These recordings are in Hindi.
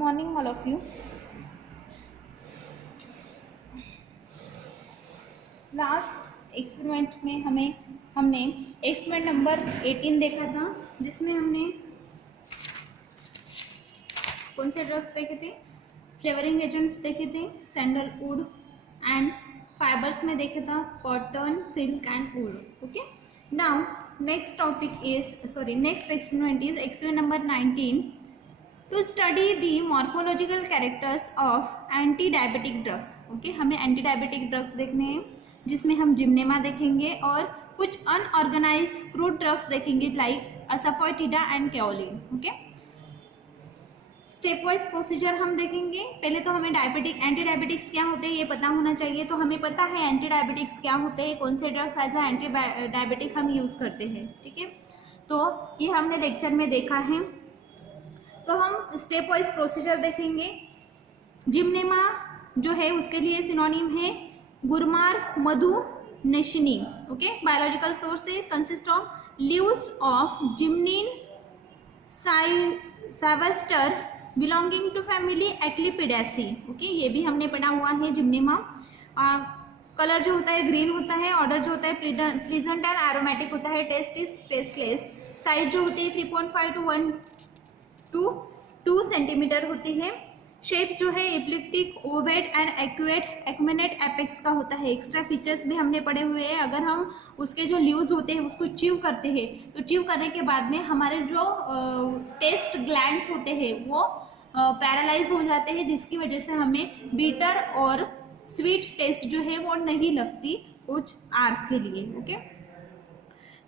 morning all of you. Last experiment में हमने एक्सपेरिमेंट नंबर 18 देखा था, जिसमें हमने कौन से ड्रग्स देखे थे, फ्लेवरिंग एजेंट्स देखे थे, सैंडलवुड एंड फाइबर्स में देखे था cotton, silk and wool. Okay, now next experiment is experiment number 19 to study the morphological characters of anti diabetic drugs. Okay, हमें एंटी डायबिटिक ड्रग्स देखने हैं, जिसमें हम जिम्नेमा देखेंगे और कुछ अनऑर्गेनाइज्ड क्रूड ड्रग्स देखेंगे like asafoetida and kaolin. Okay, step wise procedure हम देखेंगे. पहले तो हमें एंटी डायबिटिक्स क्या होते हैं ये पता होना चाहिए. तो हमें पता है एंटी डायबिटिक्स क्या होते हैं, कौन से ड्रग्स एज एंटी डायबिटिक हम यूज करते हैं. ठीक है, तो ये हमने लेक्चर में देखा है. तो हम स्टेप वाइज प्रोसीजर देखेंगे. जिम्नेमा जो है उसके लिए सिनोनिम है गुरमार मधु नेशनी. ओके, बायोलॉजिकल सोर्स है consist of leaves of gymnema sylvestre belonging to family asclepiadaceae. Okay, ये भी हमने पढ़ा हुआ है. जिम्नेमा कलर जो होता है ग्रीन होता है, ऑर्डर जो होता है प्लीजेंट एंड एरोमेटिक होता है, टेस्ट इज टेस्टलेस, साइज जो होती है 3.5 to 2 सेंटीमीटर होती है. शेप जो है इप्लिप्टिक, ओवेट एंड एक्यूमेनेट एपेक्स का होता है. एक्स्ट्रा फीचर्स भी हमने पढ़े हुए हैं. अगर हम उसके जो लीव्स होते हैं उसको च्यू करते हैं तो च्यू करने के बाद में हमारे जो टेस्ट ग्लैंड्स होते हैं वो पैरालाइज हो जाते हैं, जिसकी वजह से हमें बीटर और स्वीट टेस्ट जो है वो नहीं लगती कुछ आवर्स के लिए. ओके,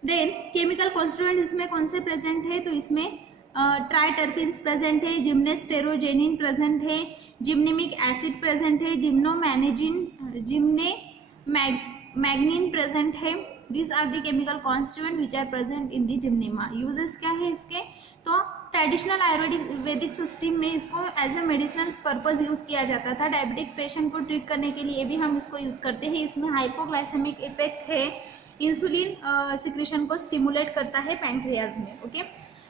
देन केमिकल कॉन्स्टिट्यूएंट इसमें कौन से प्रेजेंट है, तो इसमें ट्राइटर्पिन्स प्रेजेंट है, जिम्नेस्टेरोजेनिन प्रेजेंट है, जिम्नेमिक एसिड प्रेजेंट है, मैग्नीन प्रेजेंट है. These are the chemical constituent which are present in the gymnema. Uses क्या है इसके, तो ट्रेडिशनल आयुर्वेदिक सिस्टम में इसको as a medicinal purpose use किया जाता था. डायबिटिक पेशेंट को ट्रीट करने के लिए भी हम इसको यूज करते हैं. इसमें हाइपोग्लाइसेमिक इफेक्ट है, इंसुलिन सिक्रेशन को स्टिमुलेट करता है पैंक्रियाज में. ओके,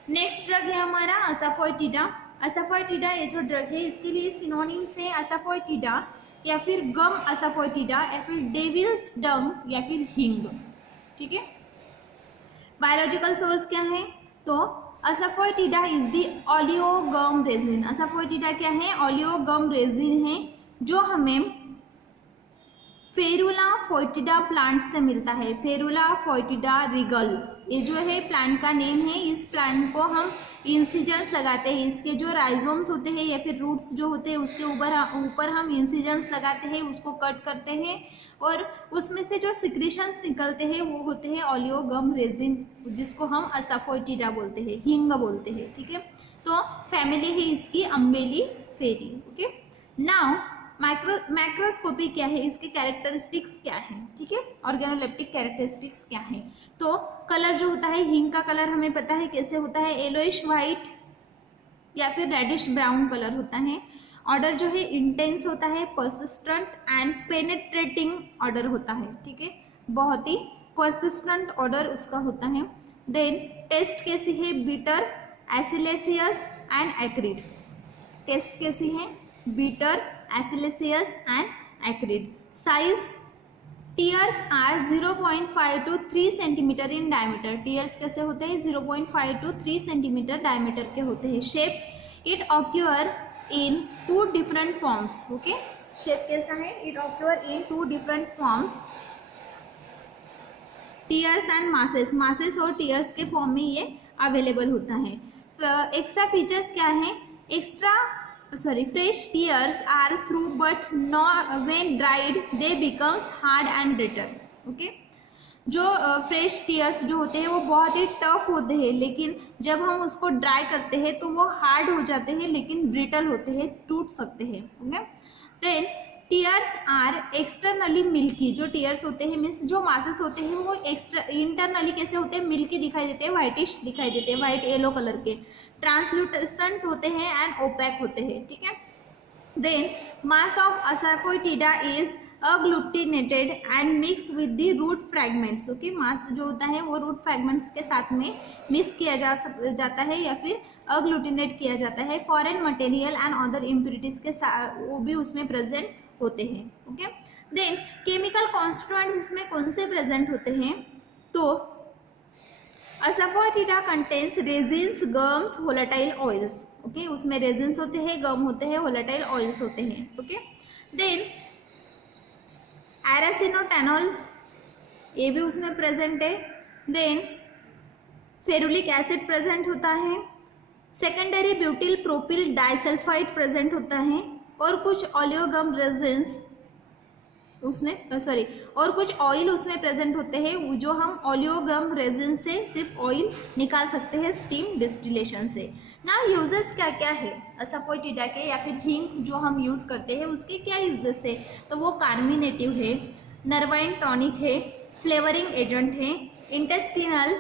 नेक्स्ट ड्रग है हमारा असाफोइटिडा. असाफोइटिडा ये जो ड्रग है इसके लिए सिनोनिम्स है असाफोइटिडा या फिर गम असाफोइटिडा या फिर डेविल्स डंग या फिर हिंग. ठीक है, बायोलॉजिकल सोर्स क्या है, तो असाफोइटिडा इज द ओलियोगम रेजिन. असाफोइटिडा क्या है, ओलियोगम रेजिन है जो हमें फेरुला फोइटिडा प्लांट से मिलता है. फेरुला फोइटिडा रिगल ये जो है प्लांट का नेम है. इस प्लांट को हम इंसिजन्स लगाते हैं. इसके जो राइजोम्स होते हैं या फिर रूट्स जो होते हैं उसके ऊपर हम इंसिजन्स लगाते हैं, उसको कट करते हैं और उसमें से जो सिक्रेशंस निकलते हैं वो होते हैं ओलियोगम रेजिन, जिसको हम असाफोइटिडा बोलते हैं, हिंग बोलते हैं. ठीक है, तो फैमिली है इसकी अम्बेली फेरी. ओके, नाउ माइक्रोस्कोपी क्या है, इसके कैरेक्टरिस्टिक्स क्या है. ठीक है, ऑर्गेनोलेप्टिक कैरेक्टरिस्टिक्स क्या है, तो कलर जो होता है हिंग का कलर हमें पता है कैसे होता है, येलोइश वाइट या फिर रेडिश ब्राउन कलर होता है. ऑर्डर जो है इंटेंस होता है, परसिस्टेंट एंड पेनेट्रेटिंग ऑर्डर होता है. ठीक है, बहुत ही परसिस्टेंट ऑर्डर उसका होता है. देन टेस्ट कैसी है, bitter, alliaceous and acrid. Test कैसी है, bitter, alliaceous and acrid. Size tears are 0.5 to 3 centimetre in diameter. Tears कैसे होते हैं, 0.5 to 3 सेंटीमीटर डायमीटर के होते हैं. Shape it occur in 2 different forms. Okay, shape कैसा है, it occur in 2 different forms, tears and masses. Masses और टीयर्स के फॉर्म में ये अवेलेबल होता है. एक्स्ट्रा फीचर्स क्या है, fresh tears are through but not when dried they becomes hard and brittle. Okay, जो फ्रेश टीयर्स जो होते हैं वो बहुत ही टफ होते हैं, लेकिन जब हम उसको ड्राई करते हैं तो वो हार्ड हो जाते हैं लेकिन ब्रिटल होते हैं, टूट सकते हैं. Okay, then tears are externally milky. जो टीयर्स होते हैं मीन्स जो मासेस होते हैं वो इंटरनली कैसे होते हैं, मिल्की दिखाई देते हैं, व्हाइटिश दिखाई देते हैं, व्हाइट येलो कलर के, ट्रांसलूसेंट होते हैं एंड ओपैक होते हैं. ठीक है, then mass of asafoetida is agglutinated and mix with the root fragments. Okay, mass जो होता है वो रूट फ्रैगमेंट्स के साथ में मिक्स किया जाता है या फिर अग्लूटिनेट किया जाता है। Foreign material and other impurities के साथ वो भी उसमें प्रेजेंट होते हैं। ओके, देन केमिकल कॉन्स्टिट्यूएंट्स इसमें कौन से प्रेजेंट होते हैं, तो asafoetida contains resins, gums, volatile oils. Okay, उसमें रेजिन्स होते हैं, गम होते हैं, वोलेटाइल ऑयल्स होते हैं। ओके, देन एरासिनोटेनॉल, ये भी उसमें प्रेजेंट है। देन फेरुलिक एसिड प्रेजेंट होता है। Secondary butyl propyl disulphide present होता है। और कुछ ऑलियोगम रेजिन्स उसमें और कुछ ऑयल उसमें प्रेजेंट होते हैं, जो हम ऑलियोगम रेजिन से सिर्फ ऑयल निकाल सकते हैं स्टीम डिस्टिलेशन से। नाउ यूजेस क्या क्या है असाफोइटिडा के, या फिर हींग जो हम यूज़ करते हैं उसके क्या यूजेस है, तो वो कार्मिनेटिव है, नर्वाइन टॉनिक है, फ्लेवरिंग एजेंट है, इंटेस्टिनल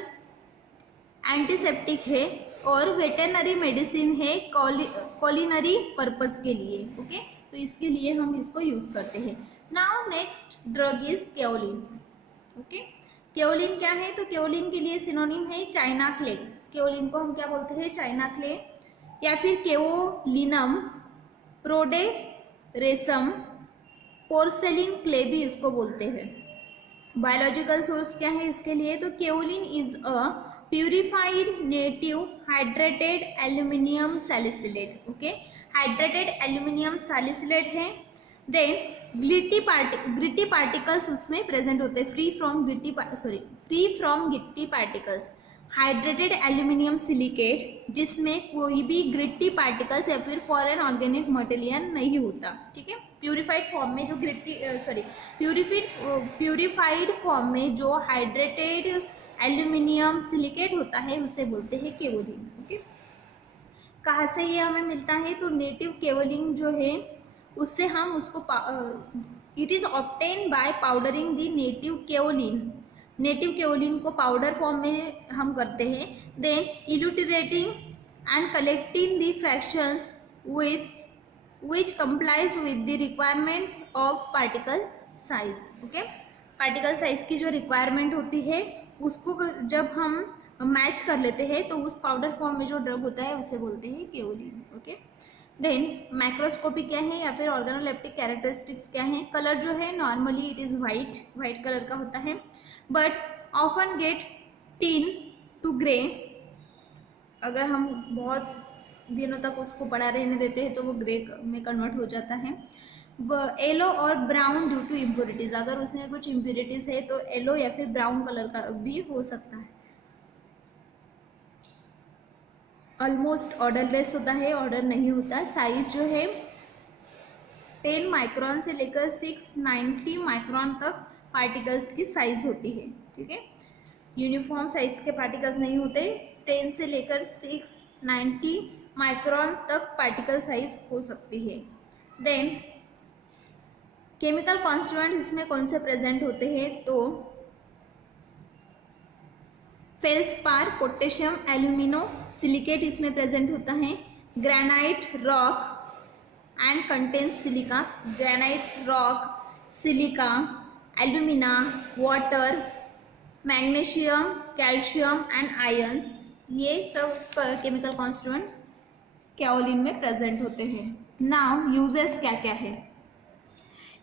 एंटीसेप्टिक है, और वेटरनरी मेडिसिन है कॉलिनरी पर्पस के लिए। ओके, तो इसके लिए हम इसको यूज़ करते हैं। Now next drug is kaolin. Okay, kaolin क्या है, तो केओलिन के लिए सिनोनिम है चाइना क्ले। केओलिन को हम क्या बोलते हैं, चाइना क्ले, या फिर केओलिनम प्रोडे रेसम, पोर्सेलिन क्ले भी इसको बोलते हैं। बायोलॉजिकल सोर्स क्या है इसके लिए, तो kaolin is a purified native hydrated aluminium salicylate. Okay, hydrated aluminium salicylate है। देन ग्रिटी पार्टिकल्स उसमें प्रेजेंट होते हैं, फ्री फ्रॉम गिट्टी पार्टिकल्स। हाइड्रेटेड एल्यूमिनियम सिलिकेट, जिसमें कोई भी ग्रिटी पार्टिकल्स या फिर फॉरेन ऑर्गेनिक मटेरियल नहीं होता। ठीक है, प्यूरिफाइड फॉर्म में जो प्यूरिफाइड फॉर्म में जो हाइड्रेटेड एल्यूमिनियम सिलिकेट होता है उसे बोलते हैं केओलिन। ओके, कहाँ से ये हमें मिलता है, तो नेटिव केओलिन जो है उससे हम उसको it is obtain by powdering the native kaolin. Native kaolin को पाउडर फॉर्म में हम करते हैं। Then elutriating and collecting the fractions which complies with the requirement of particle size. Okay, particle size की जो रिक्वायरमेंट होती है उसको जब हम मैच कर लेते हैं तो उस पाउडर फॉर्म में जो ड्रग होता है उसे बोलते हैं केओलिन। ओके, देन माइक्रोस्कोपी क्या है या फिर ऑर्गेनोलेप्टिक कैरेक्टरिस्टिक्स क्या है। कलर जो है normally it is white colour का होता है, but often get tinted grey. अगर हम बहुत दिनों तक उसको पड़ा रहने देते हैं तो वो ग्रे में कन्वर्ट हो जाता है। येलो और ब्राउन ड्यू टू इम्प्योरिटीज़, अगर उसमें कुछ इम्प्योरिटीज़ है तो येलो या फिर ब्राउन कलर का भी हो सकता है। ऑलमोस्ट ऑर्डरलेस होता है, ऑर्डर नहीं होता। साइज जो है 10 माइक्रोन से लेकर 690 माइक्रोन तक पार्टिकल्स की साइज होती है। ठीक है, यूनिफॉर्म साइज के पार्टिकल्स नहीं होते। 10 से लेकर 690 माइक्रोन तक पार्टिकल साइज हो सकती है। देन केमिकल कॉन्स्टिट्यूएंट्स इसमें कौन से प्रेजेंट होते हैं, तो फेल्सपार, पोटेशियम एल्यूमिनो सिलिकेट इसमें प्रेजेंट होता है। Granite rock and contains silica. Granite rock, silica, alumina, water, magnesium, calcium and iron, ये सब केमिकल कॉन्स्टिट्यूएंट केओलिन में प्रेजेंट होते हैं। नाउ यूजेस क्या क्या है।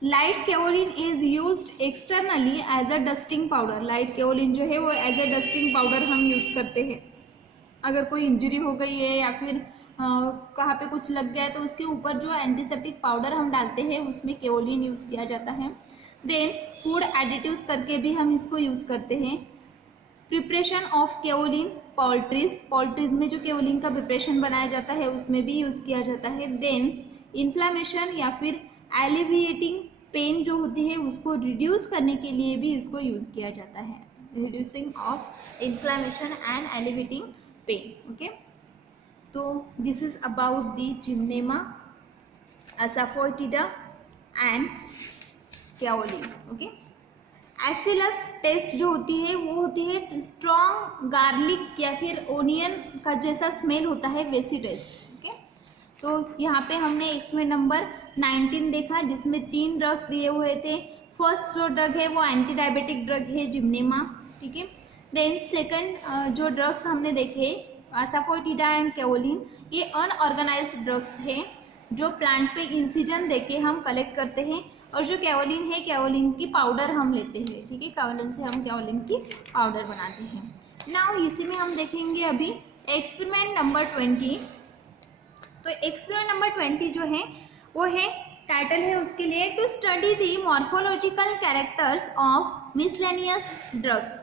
Light kaolin is used externally as a dusting powder. Light kaolin जो है वो एज अ डस्टिंग पाउडर हम यूज़ करते हैं। अगर कोई इंजरी हो गई है या फिर कहाँ पे कुछ लग गया है तो उसके ऊपर जो एंटीसेप्टिक पाउडर हम डालते हैं उसमें केओलिन यूज़ किया जाता है। देन फूड एडिटिव्स करके भी हम इसको यूज़ करते हैं। प्रिपरेशन ऑफ केओलिन पोल्ट्रीज में जो केओलिन का प्रिपरेशन बनाया जाता है उसमें भी यूज़ किया जाता है। देन इन्फ्लामेशन या फिर एलिविएटिंग पेन जो होती है उसको रिड्यूस करने के लिए भी इसको यूज़ किया जाता है। Reducing of inflammation and alleviating pain. Okay, तो this is about the gymnema, asafoetida and kaolin. Okay, alliaceous taste जो होती है वो होती है स्ट्रॉन्ग गार्लिक या फिर ओनियन का जैसा स्मेल होता है वैसी टेस्ट। ओके, तो यहाँ पे हमने एक्सपेरिमेंट नंबर 19 देखा जिसमें 3 ड्रग्स दिए हुए थे। फर्स्ट जो ड्रग है वो एंटी डायबिटिक ड्रग है जिम्नेमा। ठीक है, देन सेकंड जो ड्रग्स हमने देखे असाफोइटिडा एंड कैओलिन, ये अनऑर्गेनाइज्ड ड्रग्स हैं जो प्लांट पे इंसिजन देके हम कलेक्ट करते हैं। और जो कैओलिन है, कैओलिन की पाउडर हम लेते हैं, ठीक है, कैओलिन से हम कैओलिन की पाउडर बनाते हैं। नाउ इसी में हम देखेंगे अभी एक्सपेरिमेंट नंबर 20। तो एक्सपेरिमेंट नंबर 20 जो है वो है, टाइटल है उसके लिए, to study the morphological characters of miscellaneous drugs.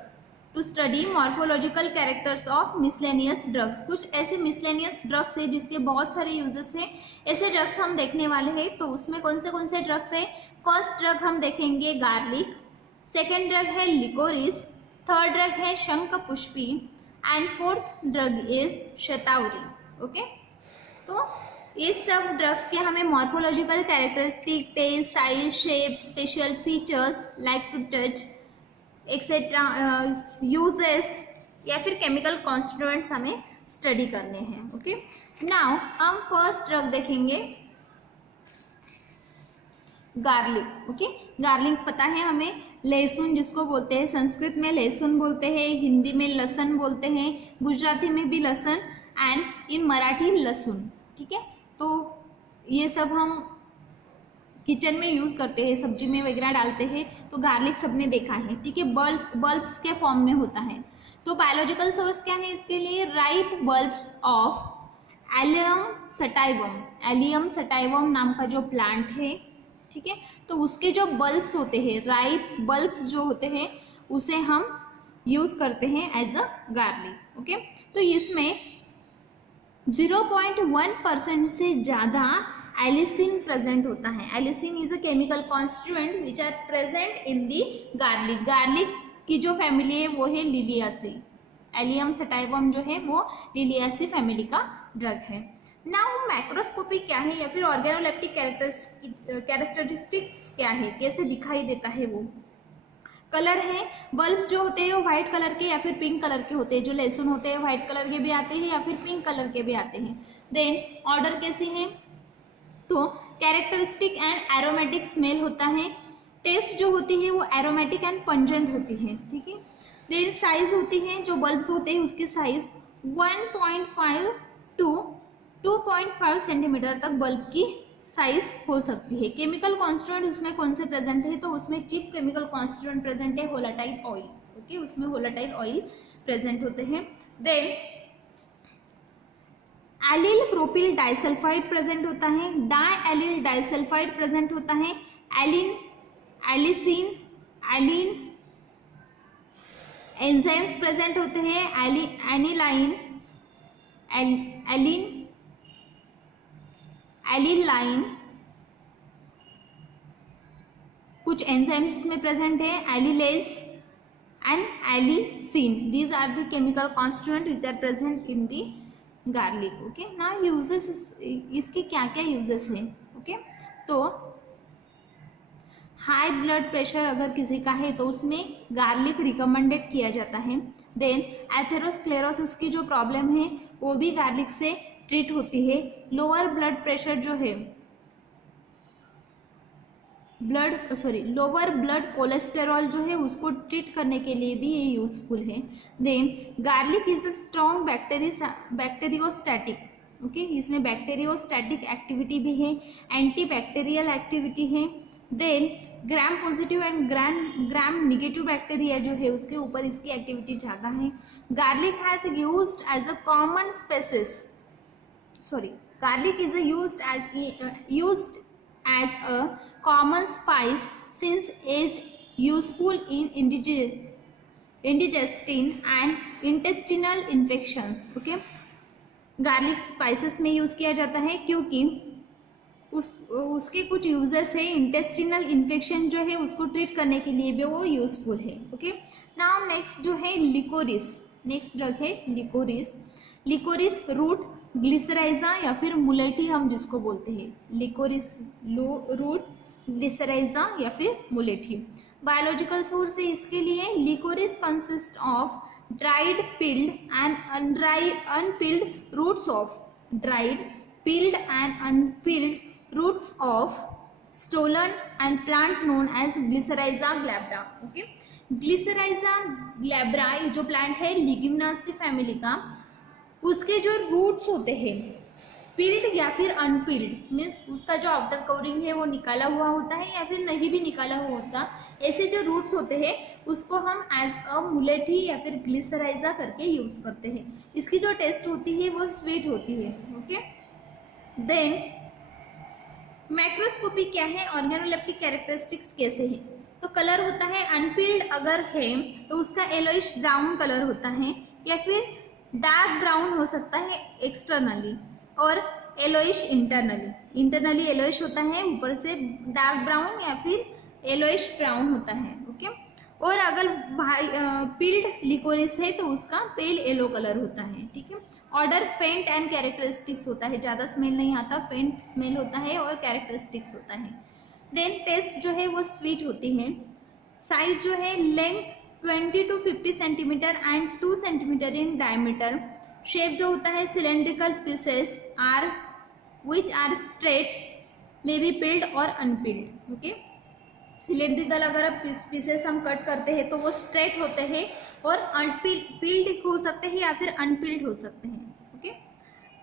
To study morphological characters of miscellaneous drugs. कुछ ऐसे मिसलेनियस ड्रग्स है जिसके बहुत सारे यूजेस हैं, ऐसे ड्रग्स हम देखने वाले हैं। तो उसमें कौन से ड्रग्स है? फर्स्ट ड्रग हम देखेंगे गार्लिक, सेकेंड ड्रग है लिकोरिस, थर्ड ड्रग है shankhpushpi and fourth drug is shatavari. Okay, तो ये सब ड्रग्स के हमें morphological characteristic, test, size, shape, special features like to touch etcetera, uses या फिर केमिकल कॉन्स्टिट्यूएंट्स हमें स्टडी करने हैं। ओके, नाउ हम फर्स्ट ड्रग देखेंगे गार्लिक। ओके, गार्लिक पता है हमें, लहसुन जिसको बोलते हैं, संस्कृत में लहसुन बोलते हैं, हिंदी में लसन बोलते हैं, गुजराती में भी लसन एंड इन मराठी लहसुन। ठीक है, तो ये सब हम किचन में यूज़ करते हैं, सब्जी में वगैरह डालते हैं। तो गार्लिक सबने देखा है, ठीक है, बल्ब्स के फॉर्म में होता है। तो बायोलॉजिकल सोर्स क्या है इसके लिए? Ripe bulbs of allium sativum. Allium sativum नाम का जो प्लांट है, ठीक है, तो उसके जो बल्ब्स होते हैं, राइप बल्ब्स जो होते हैं, उसे हम यूज़ करते हैं एज अ गार्लिक। ओके, तो इसमें 0.1% से ज़्यादा एलिसिन प्रेजेंट होता है। Allicin is a chemical constituent which are present in the garlic. Garlic की जो फैमिली है वो है लिलियासी। एलियम सटाइवम जो है वो लिलियासी फैमिली का ड्रग है। नाउ मैक्रोस्कोपी क्या है या फिर ऑर्गेनोलेप्टिक कैरेक्टरिस्टिक्स क्या है, कैसे दिखाई देता है वो? कलर है, बल्ब्स जो होते हैं वो व्हाइट कलर के या फिर पिंक कलर के होते हैं। जो लहसुन होते हैं व्हाइट कलर के भी आते हैं या फिर पिंक कलर के भी आते हैं। देन ऑर्डर कैसे है? तो कैरेक्टरिस्टिक एंड एरोमेटिक स्मेल होता है। टेस्ट जो होती है वो एरोमेटिक एंड पंजेंट होती है। ठीक है, देन साइज होती है, जो बल्ब्स होते हैं उसकी साइज 1.5 टू 2.5 सेंटीमीटर तक बल्ब की साइज हो सकती है। केमिकल कॉन्स्टिट्यूएंट इसमें कौन से प्रेजेंट है? तो उसमें चिप केमिकल कॉन्स्टिट्यूएंट प्रेजेंट है, वोलेटाइल ऑयल। ओके, उसमें वोलेटाइल ऑयल प्रेजेंट होते हैं। Then allyl propyl disulphide present होता है, डाई एलिल डाइसल्फाइड प्रेजेंट होता है, alliin, allicin, alliin enzymes present होते हैं, एनिलाइन, एलिन, एलिलाइन, कुछ एंजाइम्स इसमें प्रेजेंट है, alliinase and allicin. These are the chemical constituent which are present in the garlic. Okay, ना यूजेस, इसके क्या क्या यूजेस हैं? ओके, तो हाई ब्लड प्रेशर अगर किसी का है तो उसमें गार्लिक रिकमेंडेड किया जाता है। देन एथेरोस्क्लेरोसिस की जो प्रॉब्लम है वो भी गार्लिक से ट्रीट होती है। लोअर ब्लड प्रेशर जो है, लोअर ब्लड कोलेस्टेरॉल जो है उसको ट्रीट करने के लिए भी ये यूजफुल है। Then garlic is a strong bacteriostatic. Okay, इसमें बैक्टीरियोस्टैटिक एक्टिविटी भी है, एंटी बैक्टीरियल एक्टिविटी है। Then gram positive and gram negative bacteria जो है उसके ऊपर इसकी एक्टिविटी ज़्यादा है। Garlic has used as a common spices, garlic is used as a common spice since age, useful in indigestion and intestinal infections. Okay, garlic spices में यूज़ किया जाता है क्योंकि उसके कुछ यूजेस है। इंटेस्टिनल इन्फेक्शन जो है उसको ट्रीट करने के लिए भी वो यूजफुल है। ओके, नाउ नेक्स्ट जो है लिकोरिस। नेक्स्ट ड्रग है लिकोरिस। लिकोरिस रूट ग्लिसराइजा या फिर मुलेठी हम जिसको बोलते हैं, लिकोरिस रूट ग्लिसराइजा या फिर मुलेठी। बायोलॉजिकल सोर्स है इसके लिए। Liquorice consist of dried peeled and unpeeled roots of roots of stolon and plant known as Glycyrrhiza glabra. Okay, Glycyrrhiza glabra ये जो प्लांट है लिग्यूमिनेसी फैमिली का, उसके जो रूट्स होते हैं पिल्ड या फिर अनपिल्ड, मीन्स उसका जो आउटर कवरिंग है वो निकाला हुआ होता है या फिर नहीं भी निकाला हुआ होता, ऐसे जो रूट्स होते हैं उसको हम एज अ मुलेठी या फिर ग्लिसराइजा करके यूज करते हैं। इसकी जो टेस्ट होती है वो स्वीट होती है। ओके, देन माइक्रोस्कोपी क्या है, ऑर्गेनोलेप्टिक कैरेक्टरिस्टिक्स कैसे है, तो कलर होता है अनपिल्ड अगर है तो उसका येलोइश ब्राउन कलर होता है या फिर डार्क ब्राउन हो सकता है एक्सटर्नली और येलोइश इंटरनली येलोइश होता है, ऊपर से डार्क ब्राउन या फिर येलोइश ब्राउन होता है। ओके, और अगर पिल्ड लिकोरिस है तो उसका पेल येलो कलर होता है। ठीक है, ऑर्डर फेंट एंड कैरेक्टरिस्टिक्स होता है, ज़्यादा स्मेल नहीं आता, फेंट स्मेल होता है और कैरेक्टरिस्टिक्स होता है। देन टेस्ट जो है वो स्वीट होती है। साइज जो है length 20 to 50 centimetre and 2 centimetre in diameter. Shape जो होता है cylindrical pieces are which are straight, may be peeled और अनपिल्ड। ओके, सिलेंड्रिकल अगर पीसेस हम कट करते हैं तो वो स्ट्रेट होते हैं और पिल्ड हो सकते हैं या फिर अनपिल्ड हो सकते हैं। ओके,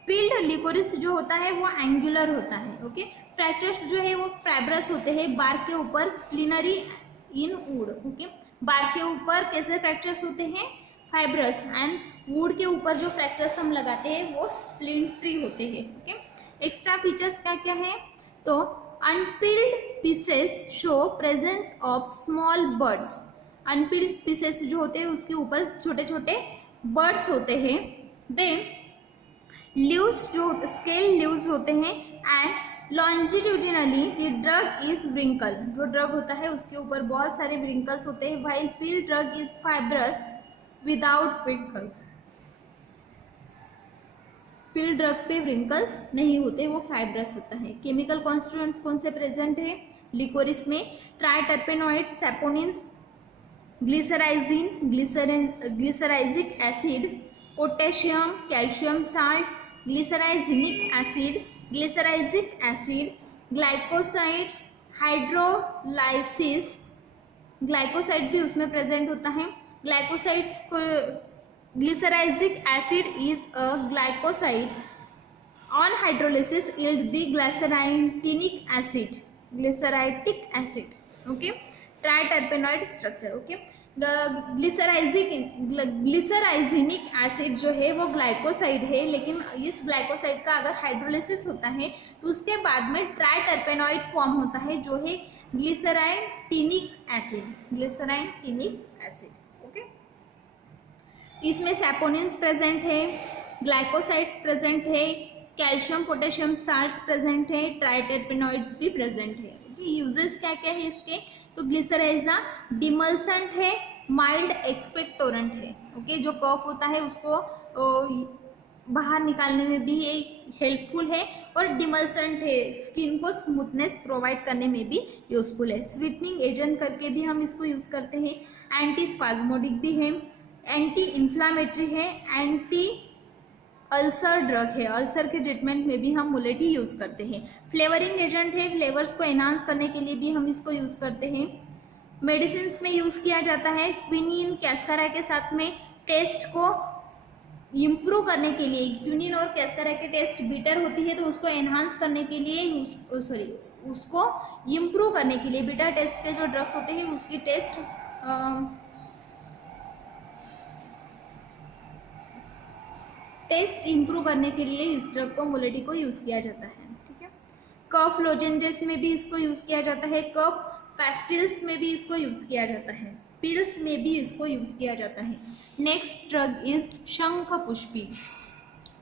पिल्ड लिकोरिस जो होता है वो एंगुलर होता है। ओके, फ्रैक्चर्स जो है वो फाइब्रस होते हैं, बार्क के ऊपर स्प्लिनरी इन वुड। ओके, बार्क के ऊपर कैसे फ्रैक्चर्स होते हैं, फाइब्रस, एंड वुड के ऊपर जो फ्रैक्चर्स हम लगाते हैं वो स्प्लिंट्री होते हैं। ओके, एक्स्ट्रा फीचर्स क्या क्या है, तो unpeeled pieces show presence of small buds. Unpeeled pieces जो होते हैं उसके ऊपर छोटे छोटे बर्ड्स होते हैं। देन लीव्स जो स्केल लीव्स होते हैं and longitudinally the drug is wrinkle. जो ड्रग होता है उसके ऊपर बहुत सारे व्रिंकल्स होते हैं, while peel drug is fibrous without wrinkles. Peel drug पे व्रिंकल्स नहीं होते, वो फाइब्रस होता है। केमिकल कॉन्स्टिट्यूएंट्स कौन से प्रेजेंट है लिकोरिस में, triterpenoid, saponins, glycyrrhizin, glycyrrhizic acid, potassium, calcium salt, glycyrrhizinic acid, glycyrrhizic acid, glycosides, hydrolysis, glycoside भी उसमें प्रेजेंट होता है। ग्लाइकोसाइड्स को glycyrrhizic acid is a glycoside on hydrolysis yield the glycyrrhetinic acid, glycyrrhetic acid. Okay, triterpenoid structure. Okay, glycyrrhizinic acid जो है वो ग्लाइकोसाइड है, लेकिन इस ग्लाइकोसाइड का अगर हाइड्रोलिसिस होता है तो उसके बाद में ट्राइटरपेनॉइड फॉर्म होता है जो है ग्लिसराइटिनिक एसिड, ग्लिसराइटिनिक एसिड। ओके, इसमें सैपोनिन्स प्रेजेंट है, ग्लाइकोसाइड्स प्रेजेंट है, कैल्शियम पोटेशियम साल्ट प्रेजेंट है, ट्राइटरपेनॉइड्स भी प्रेजेंट है। यूजेस क्या क्या है इसके, तो ग्लिसराइजा डिमल्सेंट है, माइल्ड एक्सपेक्टोरेंट है। ओके, जो कफ होता है उसको बाहर निकालने में भी ये हेल्पफुल है, और डिमल्सेंट है, स्किन को स्मूथनेस प्रोवाइड करने में भी यूजफुल है। स्वीटनिंग एजेंट करके भी हम इसको यूज करते हैं, एंटी स्पाज्मोडिक भी है, एंटी इन्फ्लामेटरी है, एंटी अल्सर ड्रग है, अल्सर के ट्रीटमेंट में भी हम मुलेठी यूज़ करते हैं। फ्लेवरिंग एजेंट है, फ्लेवर्स को एनहांस करने के लिए भी हम इसको यूज़ करते हैं। मेडिसिन में यूज़ किया जाता है, क्विनिन, कैस्कारा के साथ में टेस्ट को इम्प्रूव करने के लिए। क्विनिन और कैस्कारा के टेस्ट बिटर होती है तो उसको एनहांस करने के लिए, उसको इम्प्रूव करने के लिए बिटर टेस्ट के जो ड्रग्स होते हैं उसकी टेस्ट इम्प्रूव करने के लिए इस ड्रग को मुलेठी को यूज़ किया जाता है। ठीक है, कफ लोजेंजेस में भी इसको यूज़ किया जाता है, कफ पेस्टिल्स में भी इसको यूज़ किया जाता है, पिल्स में भी इसको यूज़ किया जाता है। Next drug is Shankhpushpi.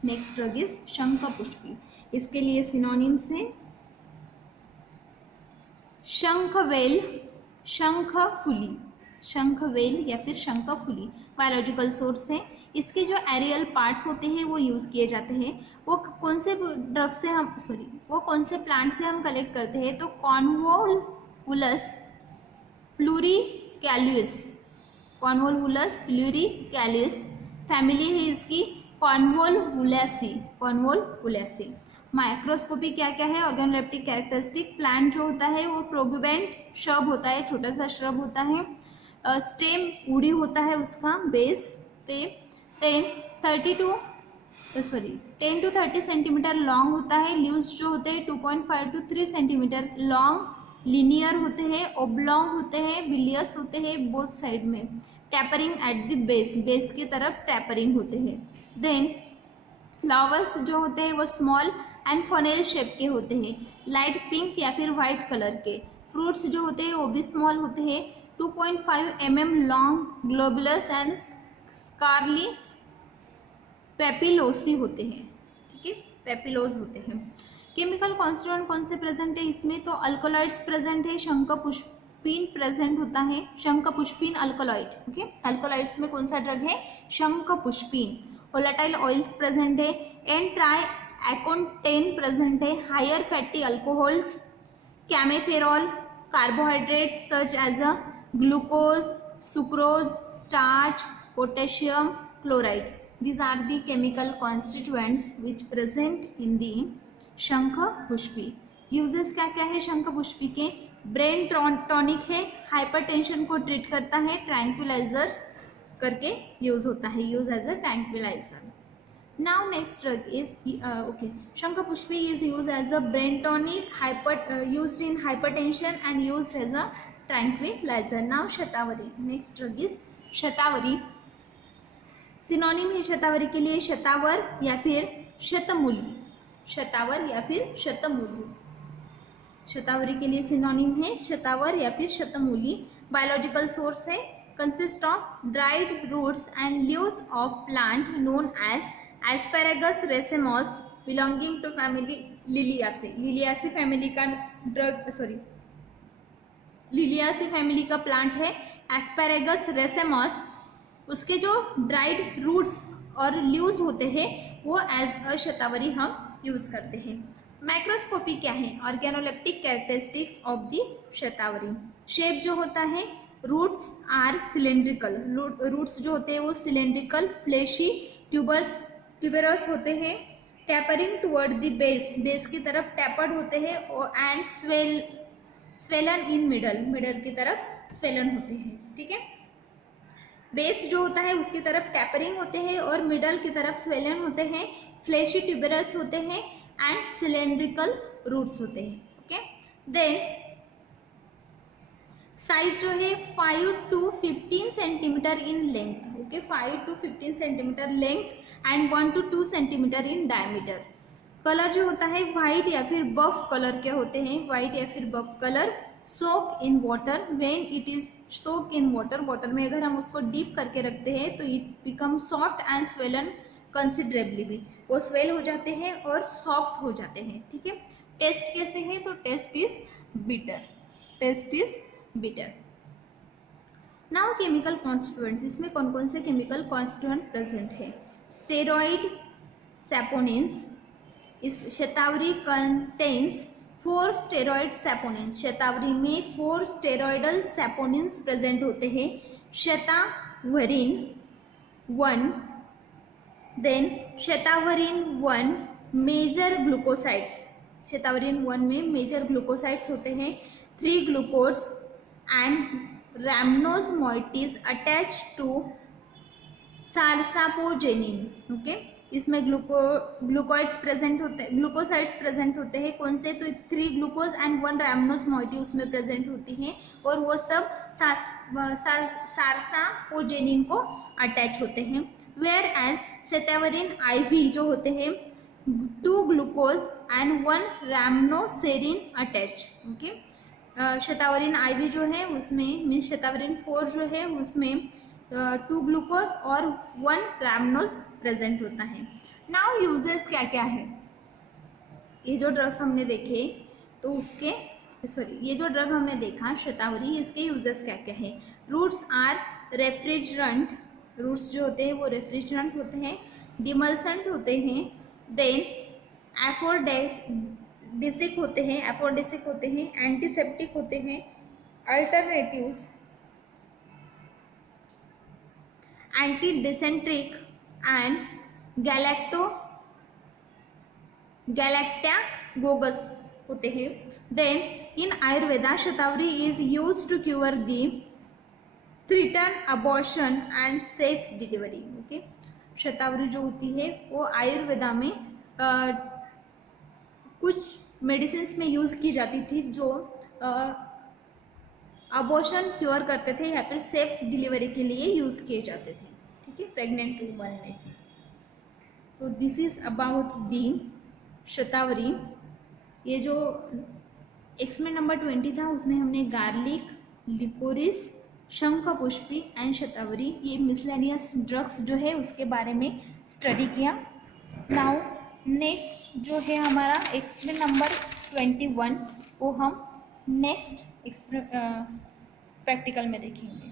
Next drug is Shankhpushpi. इसके लिए सिनोनिम्स हैं शंखवेल, शंखफुली, शंखवेल या फिर शंखफुली बायोलॉजिकल सोर्स है। इसके जो एरियल पार्ट्स होते हैं वो यूज़ किए जाते हैं। वो कौन से ड्रग से हम वो कौन से प्लांट से हम कलेक्ट करते हैं, तो कॉन्वोलुलस प्लूरिकैल्यूस, कॉन्वोलुलस प्लूरिकैल्यूस फैमिली है इसकी, कॉन्वोलुलेसी, कॉन्वोलुलेसी। माइक्रोस्कोपी क्या क्या है, ऑर्गेनोलेप्टिक कैरेक्टरिस्टिक। प्लांट जो होता है वो प्रोग्यूबेंट श्रब होता है, छोटा सा श्रब होता है, स्टेम वुडी होता है उसका बेस पे। Then 30 to 10 to 30 centimetre long होता है। लीव्स जो होते हैं 2.5 to 3 सेंटीमीटर लॉन्ग, लीनियर होते हैं, ओब्लॉन्ग होते हैं, बिलियस होते हैं बोथ साइड में। Tapering at the base, base की तरफ टैपरिंग होते हैं। देन फ्लावर्स जो होते हैं वो स्मॉल एंड फनेल शेप के होते हैं, लाइट पिंक या फिर वाइट कलर के। फ्रूट्स जो होते हैं वो भी स्मॉल होते हैं, 2.5 mm लॉन्ग, ग्लोबुलस एंड स्कारली पेपिलोसी होते हैं। ठीक है, पेपिलोस होते हैं। केमिकल कॉन्स्टिट्यूएंट कौन से प्रेजेंट है इसमें? तो अल्कोलॉइड्स प्रेजेंट है, शंखपुष्पीन प्रेजेंट होता है, शंखपुष्पीन अल्कोलॉइड। ओके, अल्कोलॉइड्स में कौन सा ड्रग है? शंखपुष्पीन। वोलेटाइल ऑयल्स प्रेजेंट है, एंड ट्राई एकोनटेन प्रेजेंट है, higher fatty alcohols, kaempferol, carbohydrates such as a glucose, sucrose, starch, potassium chloride. These are the chemical constituents which present in the शंख पुष्पी। यूजेस क्या क्या है शंख पुष्पी के? ब्रेन टॉनिक है, हाइपरटेंशन को ट्रीट करता है, ट्रैंक्विलाइजर्स करके यूज होता है, use as a tranquilliser. Now next drug is okay, शंख पुष्पी is use as a brain tonic, used in hypertension and used as a tranquilliser. Now शतावरी, नेक्स्ट ड्रग इज शतावरी। सिनोनिम है शतावरी के लिए शतावर या फिर शतमूली, शतावर या फिर शतमूली। शतावरी के लिए सिनोनिम है शतावर या फिर शतमूली। बायोलॉजिकल सोर्स है, consist of dried roots and leaves of plant known as asparagus racemosus belonging to family liliaceae. Liliaceae family का ड्रग, लिलियासी फैमिली का प्लांट है एस्पेरेगस रेसेमोस। उसके जो ड्राइड रूट्स और लीव्स होते हैं वो एज अ शतावरी हम यूज करते हैं। माइक्रोस्कोपी क्या है? Organoleptic characteristics of the shatavari. Shape जो होता है, रूट्स आर सिलेंड्रिकल, रूट्स जो होते हैं वो सिलेंड्रिकल, फ्लेशी, ट्यूबरस होते हैं। Tapering toward the base, base की तरफ टैपर्ड होते हैं, and swollen in middle, middle की तरफ स्वेलन होते हैं। ठीक है, बेस जो होता है उसकी तरफ टैपरिंग होते हैं और मिडल की तरफ स्वेलन होते हैं, फ्लेशी ट्यूबरस होते हैं एंड सिलेंड्रिकल रूट्स होते हैं। ओके, देन साइज जो है 5 to 15 centimetre in length. Okay, 5 to 15 centimetre length and 1 to 2 centimetre in diameter. Colour जो होता है वाइट या फिर बफ कलर के होते हैं, वाइट या फिर buff colour. Soak in water, when it is soak in water, water में अगर हम उसको डीप करके रखते हैं तो it become soft and swollen considerably, भी वो स्वेल हो जाते हैं और सॉफ्ट हो जाते हैं। ठीक है, टेस्ट कैसे है? तो taste is bitter, taste is bitter. Now chemical constituents, इसमें कौन कौन से केमिकल कॉन्स्टिट्यूएंट प्रेजेंट है? स्टेरॉइड सैपोनिन्स, इस शतावरी कंटेन्स 4 स्टेरॉइड सैपोनिन्स। शतावरी में 4 स्टेरॉइडल सैपोनिन्स प्रेजेंट होते हैं। Shatavarin 1, then shatavarin 1 major glucosides, shatavarin 1 में मेजर ग्लूकोसाइड्स होते हैं। 3 glucose and rhamnose moieties attach to sarsasapogenin. Okay, इसमें ग्लूकोइड्स प्रेजेंट होते हैं, ग्लूकोसाइड्स प्रेजेंट होते हैं। कौन से? तो 3 ग्लूकोज एंड 1 रैमनोज मोइटी उसमें प्रेजेंट होती हैं और वो सब सारसापोजेनिन को अटैच होते हैं। वेयर एज शतावरीन आईवी जो होते हैं 2 ग्लूकोज एंड 1 रैमनोसेरिन अटैच। ओके, शतावरीन आईवी जो है उसमें मीन्स शतावरीन 4 जो है उसमें 2 ग्लूकोज और 1 रैमनोज प्रेजेंट होता है। नाउ यूजेस क्या क्या है? ये जो ड्रग्स हमने देखे तो उसके ये जो ड्रग हमने देखा शतावरी, इसके यूजेस क्या क्या है? रूट्स आर रेफ्रिजरेंट, रूट्स जो होते हैं वो रेफ्रिजरेंट होते हैं, डिमल्सेंट होते हैं, देन एफोर्डेसिक होते हैं, एफोर्डेसिक होते हैं, एंटीसेप्टिक होते हैं, alternatives, anti dysenteric and galactagogues होते हैं। देन इन आयुर्वेदा शतावरी is use to cure the threatened abortion and safe delivery. Okay, शतावरी जो होती है वो आयुर्वेदा में कुछ मेडिसिन्स में यूज़ की जाती थी जो अबॉर्शन क्योर करते थे या फिर सेफ डिलीवरी के लिए यूज़ किए जाते थे, ठीक है, प्रेग्नेंट वुमन में। तो दिस इज़ अबाउट दी शतावरी। ये जो एक्सपेरिमेंट नंबर 20 था उसमें हमने गार्लिक, लिकोरिस, शंखपुष्पी एंड शतावरी, ये मिसलेनियस ड्रग्स जो है उसके बारे में स्टडी किया। नाउ नेक्स्ट जो है हमारा एक्सपेरिमेंट नंबर 21 वो हम नेक्स्ट प्रैक्टिकल में देखेंगे।